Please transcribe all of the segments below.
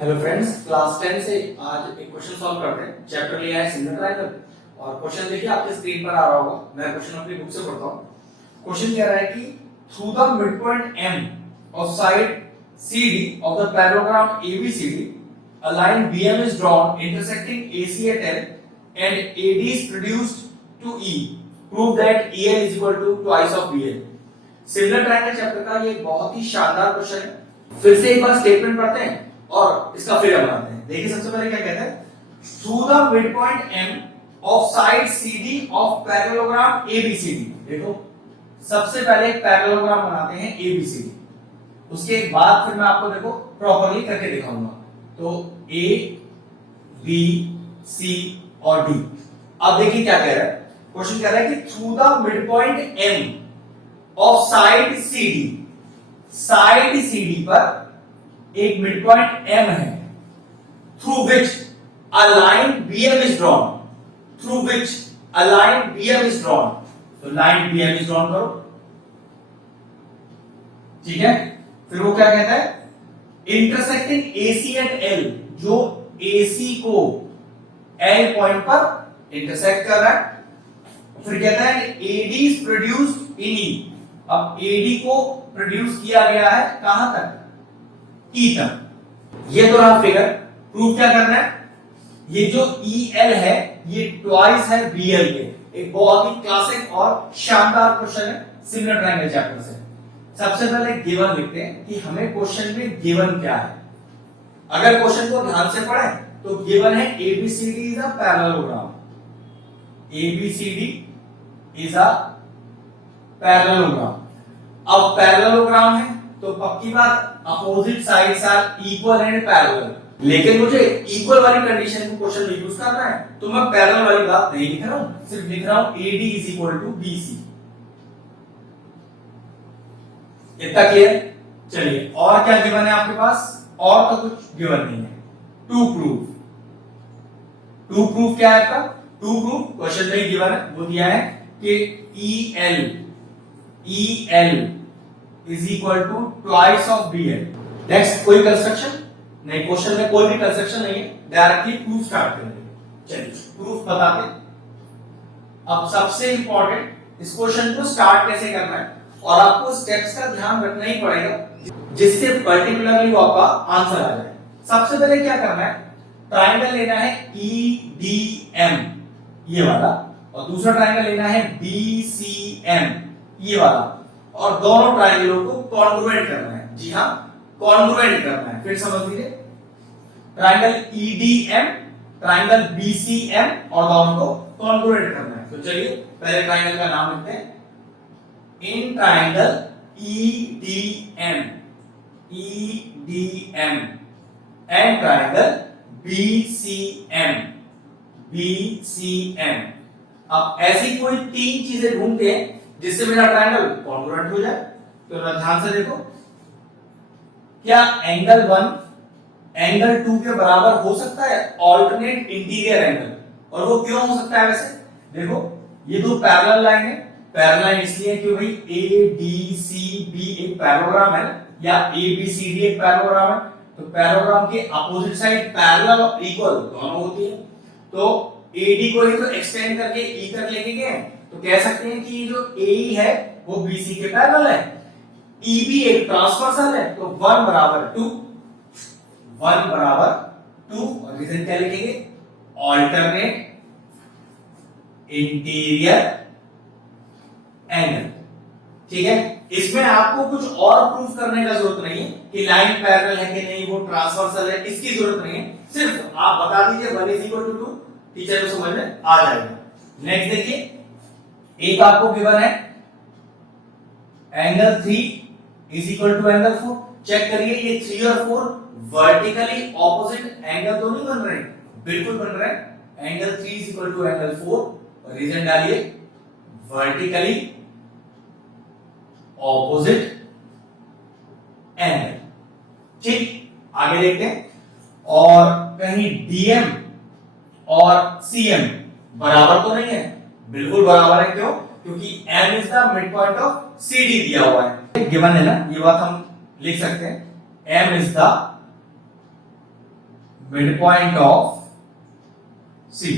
Hello friends, class 10 से आज एक क्वेश्चन सॉल्व करते हैं। चैप्टर लिया है सिमिलर ट्रायंगल और क्वेश्चन देखिए आपके स्क्रीन पर आ रहा होगा। मैं क्वेश्चन अपनी बुक से पढ़ता हूं। क्वेश्चन कह रहा है कि through the mid point M of side CD of the parallelogram ABCD a line BM is drawn intersecting AC at L and AD is produced to E. Prove that EL is equal to twice of BL. Similar triangle chapter का ये बहुत ही शानदार question है। फिर से एक बार statement पढ़ते हैं और इसका फिगर बनाते हैं। देखिए सबसे पहले क्या कहता है, through the mid point M of side CD of parallelogram ABCD। देखो सबसे पहले एक पैरेललोग्राम बनाते हैं ABCD, उसके बाद फिर मैं आपको देखो प्रॉपर्ली करके दिखाऊंगा। तो A B C और D। अब देखिए क्या कह रहा है, क्वेश्चन कह रहा है कि through the mid point M of side CD, side CD पर एक मिड पॉइंट M है, through which a line BM is drawn, through which a line BM is drawn. तो लाइन BM इज ड्रॉन करो, ठीक है। फिर वो क्या कहता है, इंटरसेक्टिंग AC एट L, जो AC को L पॉइंट पर इंटरसेक्ट कर रहा है। फिर कहता है AD is produced in E। अब AD को प्रोड्यूस किया गया है कहां तक, E तक। ये तो रहा फिगर। प्रूफ क्या करना है, ये जो EL है ये ट्वाइस है BL के। एक बहुत ही क्लासिक और शानदार क्वेश्चन है सिमिलर ट्रायंगल चैप्टर से। सबसे पहले गिवन लिखते हैं कि हमें क्वेश्चन में गिवन क्या है। अगर क्वेश्चन को ध्यान से पढ़ें तो गिवन है ABCD is a parallelogram, ABCD is a parallelogram. अब पैरेललोग्राम है तो पक्की बात opposite sides are equal and parallel. लेकिन मुझे इक्वल वाली कंडीशन को क्वेश्चन में यूज करना है तो मैं पैरेलल वाली बात नहीं लिख रहा हूं, सिर्फ लिख रहा हूं AD is equal to BC। इतना क्लियर। चलिए और क्या गिवन है आपके पास, और तो कुछ गिवन नहीं है। टू प्रूफ, टू प्रूफ क्या है आपका, टू प्रूफ क्वेश्चन में गिवन है, वो दिया है कि EL is equal to twice of BL। Next कोई कंस्ट्रक्शन नहीं, क्वेश्चन में कोई भी कंस्ट्रक्शन नहीं है, डायरेक्टली प्रूफ स्टार्ट करेंगे। चलिए प्रूफ बताते हैं। अब सबसे इंपॉर्टेंट इस क्वेश्चन को स्टार्ट कैसे करना है और आपको स्टेप्स का ध्यान रखना ही पड़ेगा जिससे पर्टिकुलरली वो आपका आंसर आ जाए। सबसे पहले क्या करना है, ट्रायंगल लेना है EDM ये वाला, और दूसरा ट्रायंगल लेना है BCM ये वाला, और दोनों ट्रायंगलों को कॉन्ग्रुएंट करना है। जी हाँ, कॉन्ग्रुएंट करना है। फिर समझ लीजिए, ट्रायंगल EDM, ट्रायंगल BCM और दोनों को कॉन्ग्रुएंट करना है। तो चलिए पहले ट्रायंगल का नाम लिखते हैं। In triangle EDM and triangle BCM। अब ऐसी कोई तीन चीजें ढूंढते हैं जिससे मेरा ट्रायंगल कॉन्ग्रुएंट हो जाए। तो ध्यान से देखो, क्या एंगल 1 एंगल 2 के बराबर हो सकता है, ऑल्टरनेट इंटीरियर एंगल। और वो क्यों हो सकता है, वैसे देखो ये दो पैरेलल लाइन है। पैरेलल लाइन इसलिए क्यों भाई ADCB एक पैरेललोग्राम है या ABCD एक पैरेललोग्राम है, तो पैरेललोग्राम के अपोजिट साइड पैरेलल और इक्वल दोनों होती है। तो AD को ही तो एक्सटेंड करके E तक लेके गए, तो कह सकते हैं कि जो AE है वो BC के पैरेलल है। EB एक ट्रांसवर्सल है, तो 1 बराबर 2 और रीजन क्या लिखेंगे, ऑल्टरनेट इंटीरियर एंगल। ठीक है, इसमें आपको कुछ और प्रूफ करने का जरूरत नहीं है कि लाइन पैरेलल है कि नहीं, वो ट्रांसवर्सल है, इसकी जरूरत नहीं है। सिर्फ आप बता दीजिए 1 इज इक्वल टू 2, टीचर को समझ में आ जाएगा। नेक्स्ट देखिए, एक आपको गिवन है angle 3 is equal to angle 4। Check करिए ये 3 और 4 वर्टिकली ऑपोजिट एंगल तो नहीं बन रहे, बिल्कुल बन रहे हैं। Angle 3 is equal to angle 4 और रीजन डालिए वर्टिकली ऑपोजिट एंगल। ठीक, आगे देखते हैं। और कहीं DM और CM बराबर तो नहीं है, बिल्कुल बराबर है। क्यों, क्योंकि M is the mid point of CD दिया हुआ है, गिवन है ना, ये बात हम लिख सकते हैं। M is the mid point of C.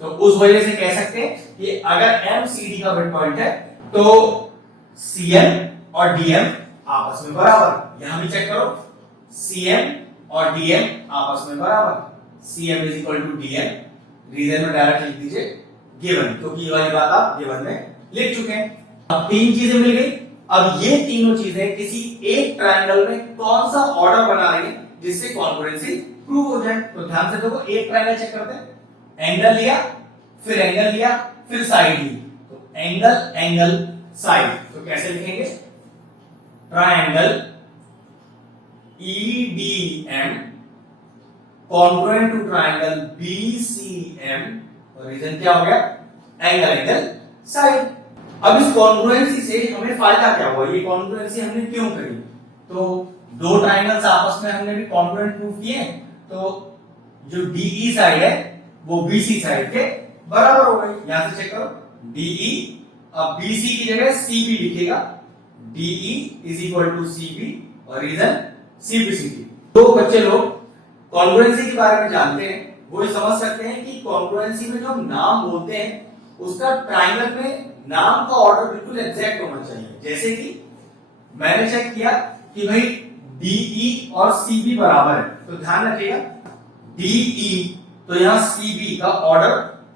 तो उस वजह से कह सकते हैं कि अगर MCD का मिड पॉइंट है तो CM और DM आपस में बराबर। यहां भी चेक करो, CM और DM आपस में बराबर, CM is equal to DM। Reason में डायरेक्ट लिख दीजिए गिवन, क्योंकि ये वाली बात आप गिवन में लिख चुके हैं। अब तीन चीजें मिल गई। अब ये तीनों चीजें किसी एक ट्रायंगल में कौन सा ऑर्डर बना रही है जिससे कॉन्ग्रुएंसी प्रूव हो जाए। तो ध्यान से देखो, एक ट्रायंगल चेक करते हैं। एंगल लिया, फिर एंगल लिया, फिर साइड ली। तो एंगल एंगल साइड, तो कैसे लिखेंगे? Triangle EDM congruent to triangle BCM, और रीजन क्या हो गया? Angle angle side. अब इस कॉन्ग्रुएंसी से हमें फायदा क्या हुआ? ये कॉन्ग्रुएंसी हमने क्यों करी? तो दो ट्रायंगल्स आपस में हमने भी कॉन्ग्रुएंट प्रूव किए, तो जो DE साइड है वो BC साइड के बराबर हो गई। यहां से चेक करो, DE, अब BC की जगह CB लिखेगा, DE is equal to CB, और रीजन CBCD। तो बच्चे लोग कॉन्ग्रुएंसी के बारे में जानते हैं, वो समझ सकते हैं कि कॉन्ग्रुएंसी में जो हम नाम बोलते हैं उसका ट्रायंगल में नाम का ऑर्डर बिल्कुल एग्जैक्ट होना चाहिए। जैसे कि मैंने चेक किया कि भाई DE और CB बराबर है, तो ध्यान रखिएगा DE, तो यहां CB का ऑर्डर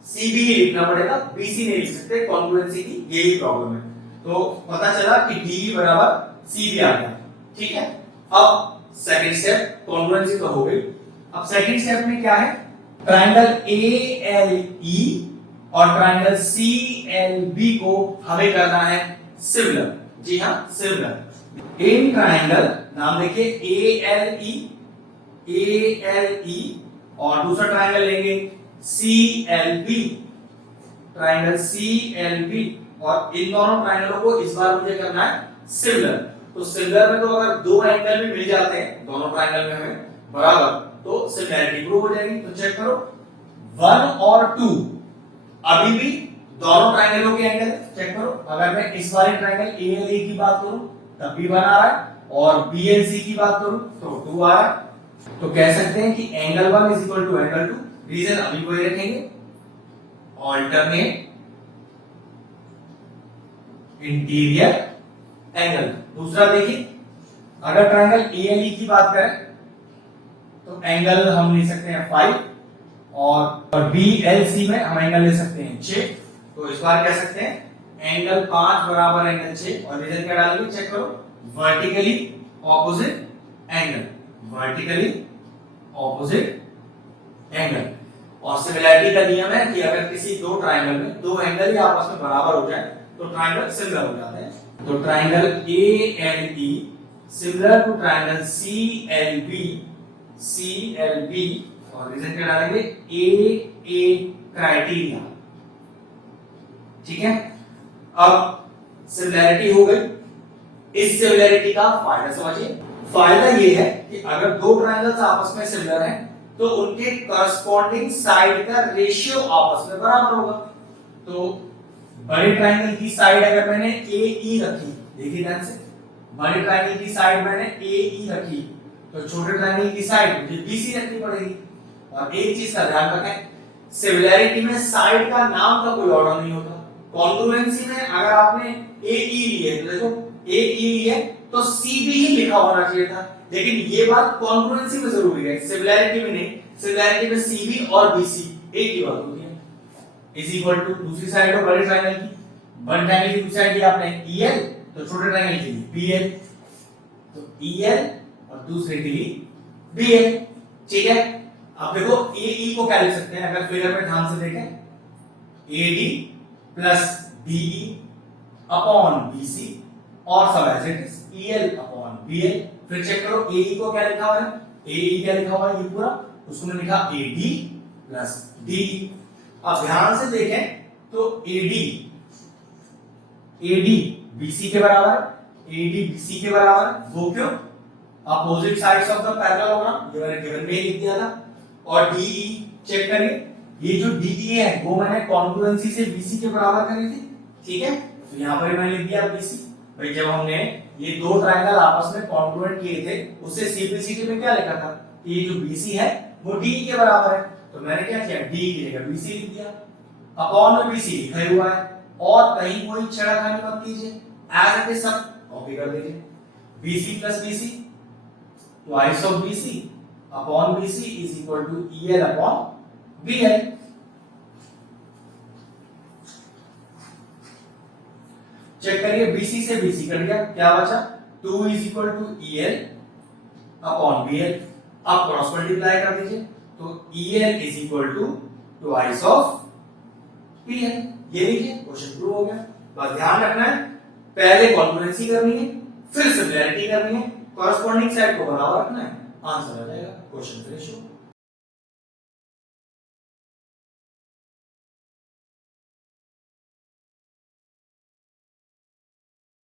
CB ही लिखना पड़ेगा, BC नहीं लिख सकते। कॉन्ग्रुएंसी की यही प्रॉब्लम है। तो पता चला कि DE बराबर CB आ गया, ठीक है। अब सेकंड स्टेप, कॉन्ग्रुएंसी तो हो गई। अब सेकंड स्टेप में क्या है? ट्रायंगल ALE और ट्रायंगल CLB को हमें करना है सिमिलर। जी हाँ, सिमिलर। इन ट्रायंगल, नाम देखिए ALE, और दूसरा ट्रायंगल लेंगे CLB, ट्रायंगल CLB, और इन दोनों ट्रायंगलों को इस बार मुझे करना है सिमिलर। तो सिमिलर में तो अगर दो एंगल भी मिल जाते हैं दोनों ट्रायंगल में हमें बराबर, तो सिमिलरिटी प्रूव हो जाएगी। तो चेक करो, 1 और 2 अभी भी दोनों ट्रायंगलों के एंगल चेक करो। अगर मैं इस वाले ट्रायंगल ALE की बात करूं तब भी 1 आ रहा है, और BLC की बात करूं तो 2 आ रहा है। तो कह सकते हैं कि angle 1 is equal to angle 2। Reason अभी वही रखेंगे, ऑल्टरनेट इंटीरियर एंगल। दूसरा देखिए, अगर ट्रायंगल ALE की बात करें तो एंगल हम ले सकते हैं 5, और BLC में हम एंगल ले सकते हैं 6। तो इस बार कह सकते हैं एंगल 5 बराबर एंगल 6, और रीजन क्या डालेंगे? चेक करो, vertically opposite angle, vertically opposite angle. और सिमिलरिटी का नियम है कि अगर किसी दो ट्रायंगल में दो एंगल ही आपस में बराबर हो जाए तो ट्रायंगल सिमिलर हो जाते हैं। तो triangle ALE similar to triangle CLB, और रीजन क्या डालेंगे? AA क्राइटेरिया, ठीक है। अब सिमिलरिटी हो गई। इस सिमिलरिटी का फायदा समझिए। फायदा ये है कि अगर दो ट्रायंगल्स आपस में सिमिलर हैं तो उनके करस्पॉन्डिंग साइड का रेशियो आपस में बराबर होगा। तो बड़े ट्रायंगल की साइड अगर मैंने AE रखी, देखिए ध्यान से, बड़े ट्रायंगल की साइड मैंने AE रखी, तो छोटे ट्रायंगल की साइड मुझे BC रखनी पड़ेगी। और एक चीज का ध्यान रखें, सिमिलरिटी में साइड का नाम का कोई ऑर्डर नहीं होता। कॉन्ग्रुएंसी में अगर आपने AE ली है तो देखो AE ली है तो CB ही लिखा होना चाहिए था, लेकिन ये बात कॉन्ग्रुएंसी में जरूरी है, सिमिलरिटी में नहीं। सिमिलरिटी में CB और BC एक ही बात होती है। इज इक्वल टू दूसरी साइड है बड़े ट्रायंगल की, बड़े ट्रायंगल की दूसरी साइड लिया आपने EL, तो छोटे ट्रायंगल के लिए BL, तो EL और दूसरे के लिए BL, ठीक है। अब देखो AE को क्या लिख सकते हैं? अगर फिगर में ध्यान से देखें, AD plus DE upon BC, और सब as it is EL upon BL। फिर चेक करो AE को क्या लिखा हुआ है? AE क्या लिखा हुआ है? ये पूरा उसको मैंने लिखा AD प्लस DE। अब ध्यान से देखें तो AD BC के बराबर है, AD BC के बराबर है। वो क्यों? Opposite sides of the parallelogram, ये मैंने गिवन में ही लिख दिया था। और DE चेक करिए, ये जो DE है वो मैंने कॉन्ग्रुएंसी से BC के बराबर करी थी, ठीक है। तो यहां पर मैंने लिख दिया BC। भाई जब हमने ये दो ट्रायंगल आपस में कॉन्ग्रुएंट किए थे, उससे CBCD में क्या लिखा था? ये जो BC है वो डी के बराबर है, तो मैंने क्या किया, डी की जगह बीसी लिख दिया, अपॉन में बीसी लिखा ही हुआ है, और कहीं कोई छेड़खानी मत कीजिए, एज इट इज सब कॉपी कर दीजिए। BC plus BC twice of BC upon BC is equal to EL upon BL. Check करिए, बीसी से बीसी कट गया, क्या बचा, 2 is equal to EL upon BL. अब क्रॉस मल्टीप्लाई कर दीजिए, तो EL is equal to twice of BL. ये लीजिए क्वेश्चन प्रूव हो गया। बस ध्यान रखना है, पहले कॉन्करेंसी करनी है, फिर सिमिलैरिटी करनी है, कॉरस्पॉन्डिंग साइड को बराबर रखना है, आंसर आ जाएगा, क्वेश्चन फिनिश हो।